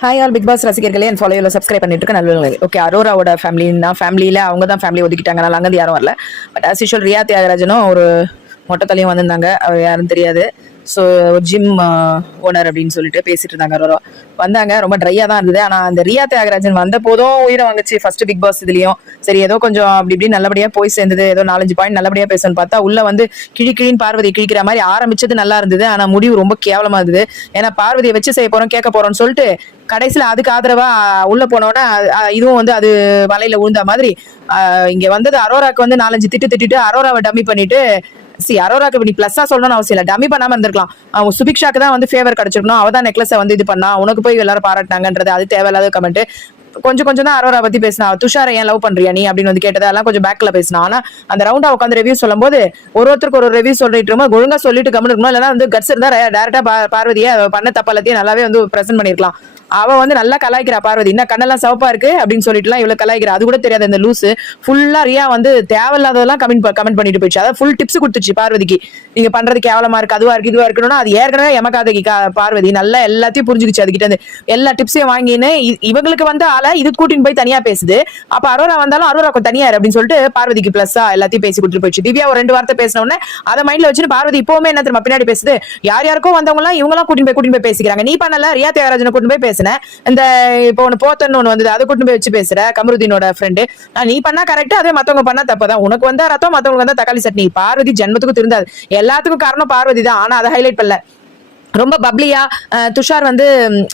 Hi all big pass ரசிகர்களே என் ஃபாலோவில் subscribe பண்ணிட்டு இருக்க நல்ல ஓகே. அரோராவோட ஃபேமிலியில் அவங்க தான் ஃபேமிலி ஒதுக்கிட்டாங்க. நான் அங்கேருந்து யாரும் வரல. பட் ஆஸ் யூஷுவல் ரியா தியாகராஜனும் ஒரு மொட்டை தலையும் வந்திருந்தாங்க. அவர் யாரும் தெரியாது. ஸோ ஒரு ஜிம் ஓனர் அப்படின்னு சொல்லிட்டு பேசிட்டு இருந்தாங்க. அரோரா வந்தாங்க. ரொம்ப ட்ரையாக தான் இருந்தது. ஆனால் அந்த ரியா தியாகராஜன் வந்த போதும் உயிரை வாங்குச்சு ஃபர்ஸ்ட் பிக் பாஸ் இதுலையும். சரி ஏதோ கொஞ்சம் அப்படி இப்படி நல்லபடியாக போய் சேர்ந்தது. ஏதோ 4-5 பாயிண்ட் நல்லபடியாக பேசணும்னு பார்த்தா உள்ள வந்து கிழின்னு பார்வதி கிழிக்கிற மாதிரி ஆரம்பிச்சது நல்லா இருந்தது. ஆனால் முடிவு ரொம்ப கேவலமா இருந்தது. ஏன்னா பார்வதியை வச்சு செய்ய போறோம் கேட்க போறோம்னு சொல்லிட்டு கடைசியில அதுக்கு ஆதரவா உள்ள போனோட இதுவும் வந்து அது வலையில விழுந்த மாதிரி இங்க வந்தது. அரோராக்கு வந்து 4-5 திட்டிட்டு அரோராவை டம்மி பண்ணிட்டு அரோராக்கு நீ பிளஸ்ஸா சொல்லணும்னு அவசியம் இல்லை. டம்மி பண்ணாம இருந்திருக்கலாம். சுபிக்ஷாக்கு தான் வந்து ஃபேவர் கிடைச்சிருக்கணும். அவ தான் நெக்லஸை வந்து இது பண்ணா. உனக்கு போய் எல்லாரும் பாராட்டினாங்கன்றது அது தேவையில்லாத கமெண்ட். கொஞ்சம் தான் அரோரா பத்தி பேசினா. துஷாரை ஏன் லவ் பண்றியா நீ அப்படின்னு வந்து கேட்டது எல்லாம் கொஞ்சம் பேக்ல பேசினா. ஆனா அந்த ரவுண்டா உட்காந்து ரிவ்யூ சொல்லும் போது ஒருத்தருக்கு ஒரு ரிவ்யூ சொல்லிட்டு இருக்கோம். ஒழுங்கா சொல்லிட்டு கமெண்ட் இருக்கணும். இல்லைன்னா வந்து கட்ஸ் இருந்தா டேரக்டா பார்வதியை பண்ண தப்பாலத்தையும் நல்லாவே வந்து பிரசன்ட் பண்ணிருக்கலாம். அவ வந்து நல்லா கலாய்க்கிறா பார்வதி. என்ன கண்ணெல்லாம் சிவப்பா இருக்கு அப்படின்னு சொல்லிட்டு எல்லாம் இவ்வளவு கலாய்க்கிறா. அது கூட தெரியாது இந்த லூசு. ஃபுல்லா ரியா வந்து தேவையில்லாததெல்லாம் கமெண்ட் பண்ணிட்டு போயிடுச்சு. அதாவது ஃபுல் டிப்ஸ் கொடுத்துச்சு பார்வதிக்கு. நீங்க பண்றது கேவலமா இருக்கு, அதுவா இருக்கு, இதுவா இருக்கணும்னா அது ஏற்கனவே எமக்காதகி பார்வதி நல்லா எல்லாத்தையும் புரிஞ்சுக்கிச்சு. அதுகிட்ட இருந்து எல்லா டிப்ஸையும் வாங்கின்னு இவங்களுக்கு வந்து ஆள இது கூட்டின்னு போய் தனியா பேசுது. அப்ப அரோரா வந்தாலும் அரோரா தனியா அப்படின்னு சொல்லிட்டு பார்வதிக்கு பிளஸ்ஸா எல்லாத்தையும் பேசி கொடுத்துட்டு போயிடுச்சு. திவ்யா ஒரு 2 வார்த்தை பேசின உடனே அதை மைண்ட்ல வச்சுட்டு பார்வதி இப்பவுமே என்ன தெரியுமா பின்னாடி பேசுது. யாருக்கும் வந்தவங்க எல்லாம் இவங்க எல்லாம் கூட்டின்னு போய் பேசிக்கிறாங்க. நீ பண்ணல ரியா தியாகராஜனை கூட்டின்னு போய் பேசின. இந்த இப்போ ஒண்ணு போத்தன்னு ஒண்ணு வந்தது. அதை கூட்டின்னு போய் வச்சு பேசுற கமருதீனோட ஃப்ரெண்டு. நீ பண்ணா கரெக்ட், அதே மத்தவங்க பண்ணா தப்பதான். உனக்கு வந்தா ரத்தம், மத்தவங்களுக்கு வந்தா தக்காளி சட்னி. பார்வதி ஜென்மத்துக்கும் திருந்தாது. எல்லாத்துக்கும் காரணம் பார்வதி தான். ஆனா அதை ஹைலைட் பண்ணல. ரொம்ப பப்ளியா துஷார் வந்து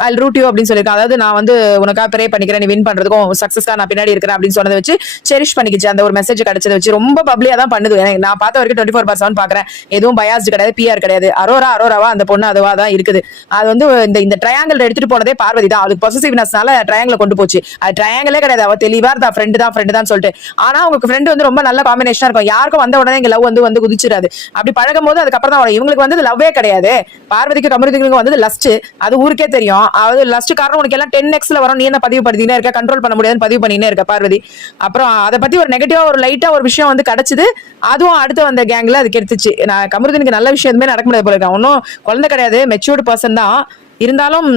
ஐ ரூட் யூ அப்படின்னு சொல்லியிருக்கான். அதாவது நான் வந்து உனக்காக ப்ரே பண்ணிக்கிறேன், நீ வின் பண்றதுக்கும் சக்சஸ்க்கா நான் பின்னாடி இருக்கிறேன் அப்படின்னு சொன்னதை வச்சு செரிஷ் பண்ணிக்கிச்சு. அந்த ஒரு மெசேஜ் கிடைச்சதை வச்சு ரொம்ப பப்ளியா தான் பண்ணுது. நான் பார்த்த வரைக்கும் 24/7 பாக்குறேன். எதுவும் பயாஸ்டு கிடையாது, பிஆர் கிடையாது. அரோராவா அந்த பொண்ணு அதுவா தான் இருக்குது. அது வந்து இந்த ட்ரையாங்கிள் எடுத்துட்டு போனதே பார்வதி தான். அவளுக்கு பொசசிவ்னஸ்னால ட்ரையாங்கிள் கொண்டு போச்சு. அது ட்ரையாங்கிளே கிடையாது. அவ தெளிவா இருந்தா ஃப்ரெண்டு தான் சொல்லிட்டு. ஆனா உங்களுக்கு ஃப்ரெண்டு வந்து ரொம்ப நல்ல காம்பினேஷனா இருக்கும். யாருக்கும் வந்த உடனே இங்க லவ் வந்து குதிச்சிடாது. அப்படி பழகும் போது அதுக்கப்புறம் தான் இவங்களுக்கு வந்து லவ்வே கிடையாது. பார்வதிக்கு கமருதிக்கு வந்து லஸ்ட். அது ஊருக்கே தெரியும். அது லஸ்ட் காரணம் உனக்கு எல்லாம் 10x வரும். நீ என்ன பதிவு படுத்தினே இருக்க, கண்ட்ரோல் பண்ண முடியாதுன்னு பதிவு பண்ணினே இருக்க பார்வதி. அப்புறம் அதை பத்தி ஒரு நெகட்டிவா ஒரு லைட்டா ஒரு விஷயம் வந்து கிடைச்சது. அதுவும் அடுத்து வந்த கேங்ல அது கெடுத்துச்சு. நான் கமருதீனுக்கு நல்ல விஷயம் எதுவுமே நடக்க முடியாது போல இருக்கேன். ஒன்னும் குழந்தை கிடையாது, மெச்சூர்டு பர்சன் தான். இருந்தாலும்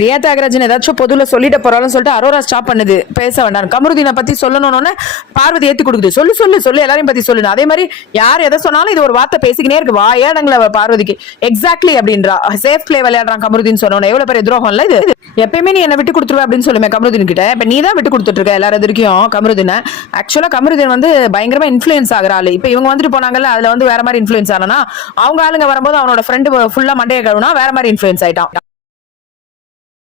ரியா தியாகராஜன் ஏதாச்சும் பொதுல சொல்லிட்டு போறாலும் சொல்லிட்டு அரோரா ஸ்டாப் பண்ணுது. பேச வேண்டாம். கமருதீனை பத்தி சொல்லணும்னு பார்வதி ஏத்தி கொடுக்குது. சொல்லு எல்லாரையும் பத்தி சொல்லணும். அதே மாதிரி யார் எதை சொன்னாலும் இது ஒரு வார்த்தை பேசிக்கினே இருக்கு. வாயடங்கள பார்வதிக்கு எக்ஸாக்ட்லி அப்படின்றா. சேஃப் பிளே விளையாடுறான் கமருதீன் சொன்னோன்னு எவ்வளவு பெரிய துரோகம் இல்ல இது. எப்பயுமே நீ என்ன விட்டு கொடுத்துருவ அப்படின்னு சொல்லுமே கமருதீன் கிட்ட. இப்ப நீ தான் விட்டு கொடுத்துட்டு இருக்க எல்லாரும் வரைக்கும் கமருதீனை. ஆக்சுவலா கமருதீன் வந்து பயங்கரமா இன்ஃபுளுன்ஸ் ஆகுறாள். இப்ப இவங்க வந்துட்டு போனாங்கல்ல, அதுல வந்து வேற மாதிரி இன்ஃபுளுன்ஸ் ஆனா அவங்க ஆளுங்க வரும்போது அவனோட ஃப்ரெண்டு ஃபுல்லா மண்டையை கழுவுனா வேற மாதிரி இன்ஃபுளுன்ஸ் ஆயிட்டான்.